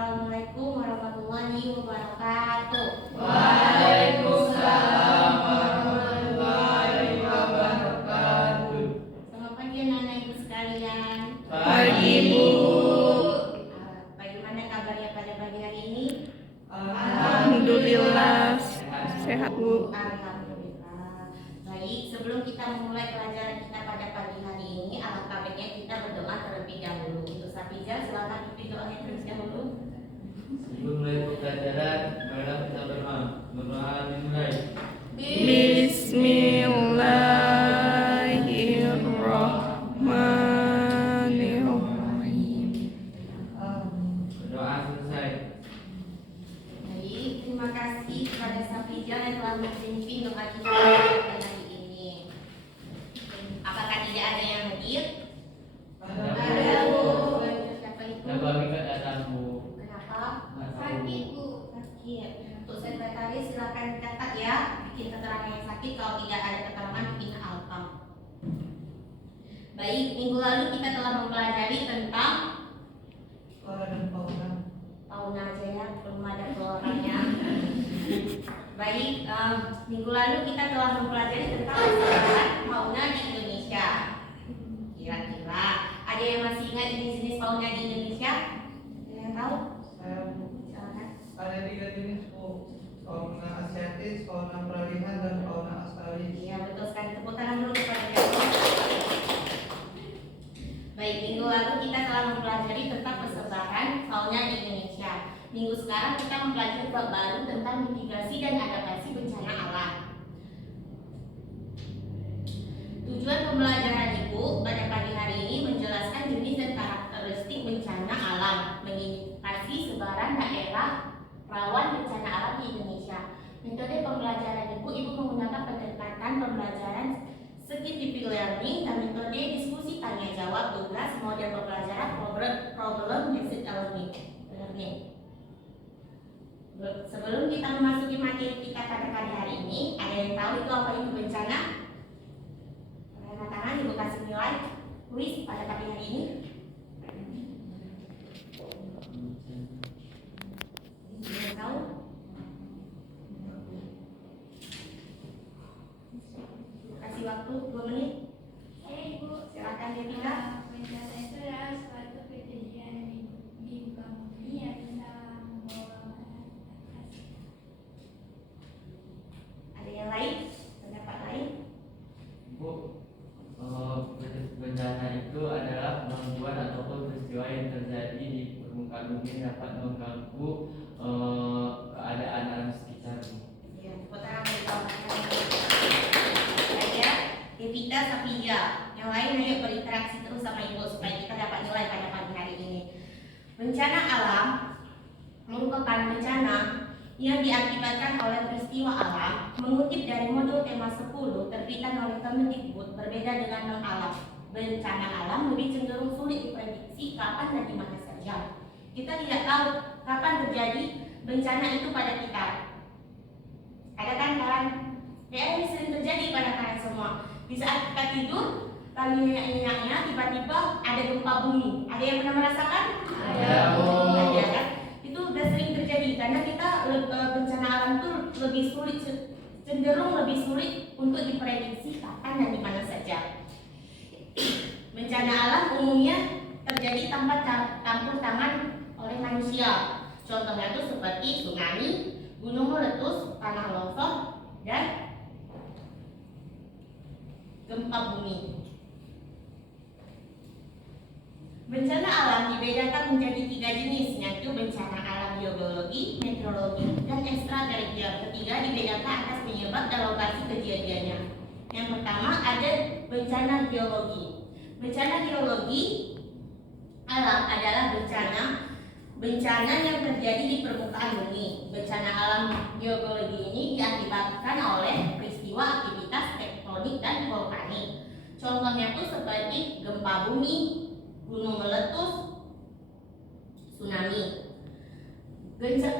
Assalamualaikum warahmatullahi wabarakatuh. Waalaikumsalam warahmatullahi wabarakatuh. Selamat pagi anak-anak ibu sekalian. Pagi Bu. Bagaimana kabarnya pada pagi hari ini? Alhamdulillah sehat Bu. Alhamdulillah. Baik, sebelum kita memulai pelajaran kita pada pagi hari ini, alangkah baiknya kita berdoa terlebih dahulu. Untuk Safija, silakan pimpin doanya terlebih dahulu. Sebelum mulai pelajaran, marilah kita berdoa. Berdoa dimulai. Bismillahirrahmanirrahim. Berdoa selesai. Baik, terima kasih kepada Safija yang telah memimpin doa kita pada hari ini. Apakah tidak ada yang hadir? Ada, Bu. Siapa itu? Kita bagi ke datang Bu. Kenapa? Sakit Bu. Sakit. Untuk sekretaris silakan catat ya, bikin keterangan yang sakit. Kalau tidak ada keterangan bikin alpam. Baik, minggu lalu kita telah mempelajari tentang fauna aja ya, belum ada floranya. Baik, minggu lalu kita telah mempelajari tentang persebaran fauna di Indonesia. Kira-kira ada yang masih ingat jenis-jenis fauna di Indonesia? Ada yang tahu? Silakan. Ada 3 jenis Bu, fauna asiatis, fauna peralihan, dan fauna australis. Iya, betul sekali. Tepuk tangan dulu kepada Joko. Baik, minggu lalu kita telah mempelajari tentang persebaran fauna di Indonesia. Minggu sekarang kita mempelajari bab baru tentang mitigasi dan adaptasi bencana alam. Tujuan pembelajaran Ibu pada pagi hari ini menjelaskan jenis dan karakteristik bencana alam, mengindikasi sebaran daerah rawan bencana alam di Indonesia. Metode pembelajaran Ibu menggunakan pendekatan pembelajaran scientific learning dan metode diskusi tanya jawab, tugas, model pembelajaran, problem based learning. Sebelum kita memasuki materi kita pada pagi hari ini, ada yang tahu itu apa itu bencana? Angkat tangan, Ibu kasih nilai kuis pada pagi hari ini. Ada yang tahu? Kasih waktu 2 menit. Silakan Devika. Bencana itu adalah suatu kejadian di muka bumi yang bisa membawa malapetaka. Ada yang lain? Pendapat lain? Bu, bencana itu adalah gangguan ataupun peristiwa yang terjadi di permukaan bumi dapat mengganggu keadaan alam sekitar. Ya, tepuk tangan bagi kawan-kawan. Saya Devita Safija. Yang lain ayo berinteraksi terus sama Ibu supaya kita dapat nilai pada pagi hari ini. Bencana alam merupakan bencana yang diakibatkan oleh peristiwa alam. Mengutip dari modul tema 10 terbitan oleh Kemendikbud, berbeda dengan non-alam. Bencana alam lebih cenderung sulit diprediksi kapan dan di mana saja. Kita tidak tahu kapan terjadi bencana itu pada kita. Ada kan kawan? Ya, ini sering terjadi pada kalian semua. Di saat kita tidur, lagi nyenyak-nyenyaknya, tiba-tiba ada gempa bumi. Ada yang pernah merasakan? Ada, Bu. Ada kan? Itu udah sering terjadi karena kita bencana alam itu lebih sulit, cenderung lebih sulit untuk diprediksi kapan dan di mana saja. Bencana alam umumnya terjadi tanpa campur tangan oleh manusia. Contohnya itu seperti tsunami, gunung meletus, tanah longsor, dan gempa bumi. Bencana alam dibedakan menjadi 3 jenis, yaitu bencana alam geologi, meteorologi, dan ekstrateritorial. Ketiga dibedakan atas penyebab dan lokasi kejadiannya. Yang pertama ada bencana geologi. Bencana geologi alam adalah bencana yang terjadi di permukaan bumi. Bencana alam geologi ini diakibatkan oleh peristiwa aktivitas tektonik dan vulkanik. Contohnya itu seperti gempa bumi, gunung meletus, tsunami.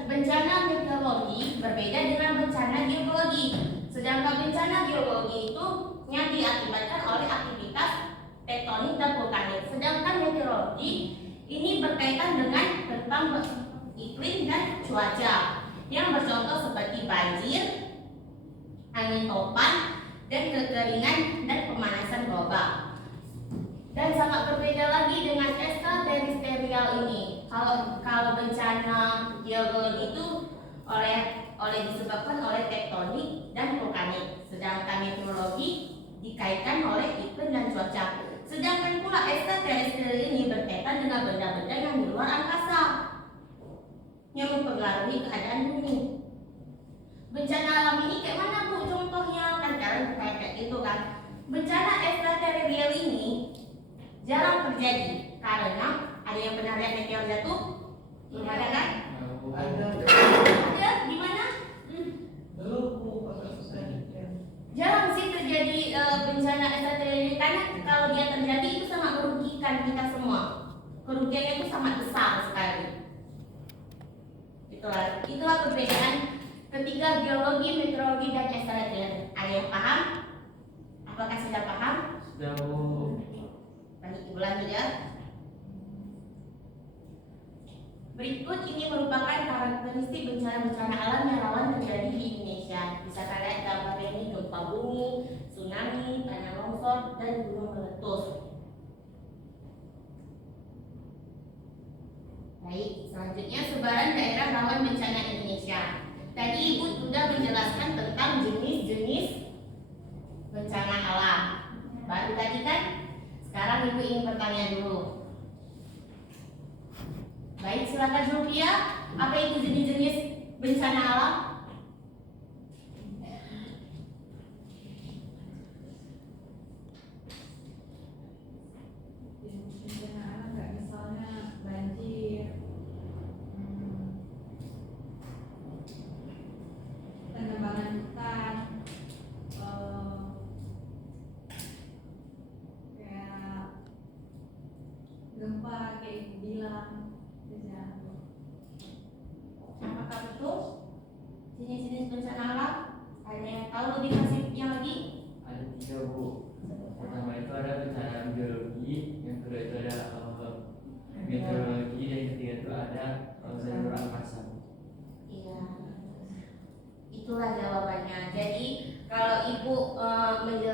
Bencana meteorologi berbeda dengan bencana geologi. Sedangkan bencana geologi itu yang diakibatkan oleh aktivitas tektonik dan vulkanik. Sedangkan meteorologi ini berkaitan dengan tentang iklim dan cuaca yang bercontoh seperti banjir, angin topan, dan kekeringan dan pemanasan global. Dan sangat berbeda lagi dengan ekstraterestrial ini. Kalau bencana geologi itu disebabkan oleh tektonik dan vulkanik, sedangkan meteorologi dikaitkan oleh iklim dan cuaca. Sedangkan pula ekstraterestrial ini berkaitan dengan benda-benda yang di luar angkasa yang mempengaruhi keadaan bumi. Bencana alam ini kayak mana Bu contohnya? Kan kalian kayak itu kan. Bencana ekstraterestrial ini jarang terjadi karena ada yang pernah lihat meteor jatuh? Belum ada kan? Ada. Ada di mana? Belum Bu, agak susah dikit. Jarang sih terjadi bencana ekstraterestrial karena kalau dia terjadi itu sangat merugikan kita semua. Kerugiannya itu sangat besar sekali. Itulah perbedaan ketiga geologi, meteorologi, dan ekstraterestrial. Ada yang paham? Apakah sudah paham? Sudah Bu. Baik, Ibu lanjut ya. Berikut ini merupakan karakteristik bencana-bencana alam yang rawan terjadi di Indonesia. Bisa kalian gambarnya ini gempa bumi, tsunami, tanah longsor, dan gunung meletus. Baik, selanjutnya sebaran daerah rawan bencana Indonesia. Tadi Ibu sudah menjelaskan tentang jenis-jenis bencana alam. Baru tadi kan? Sekarang Ibu ingin bertanya dulu. Baik, silakan Zulfia. Apa itu jenis-jenis bencana alam? Bencana alam kayak misalnya banjir, penebangan hutan, kayak gempa kayak ibu bilang. Apakah betul jenis-jenis bencana alam? Ada yang tahu lebih spesifiknya lagi? Ada 3 Bu. Pertama itu ada bencana geologi, yang kedua itu ada meteorologi, dan yang ketiga itu ada saluran angkasa. Iya. Itulah jawabannya. Jadi kalau Ibu menjelaskan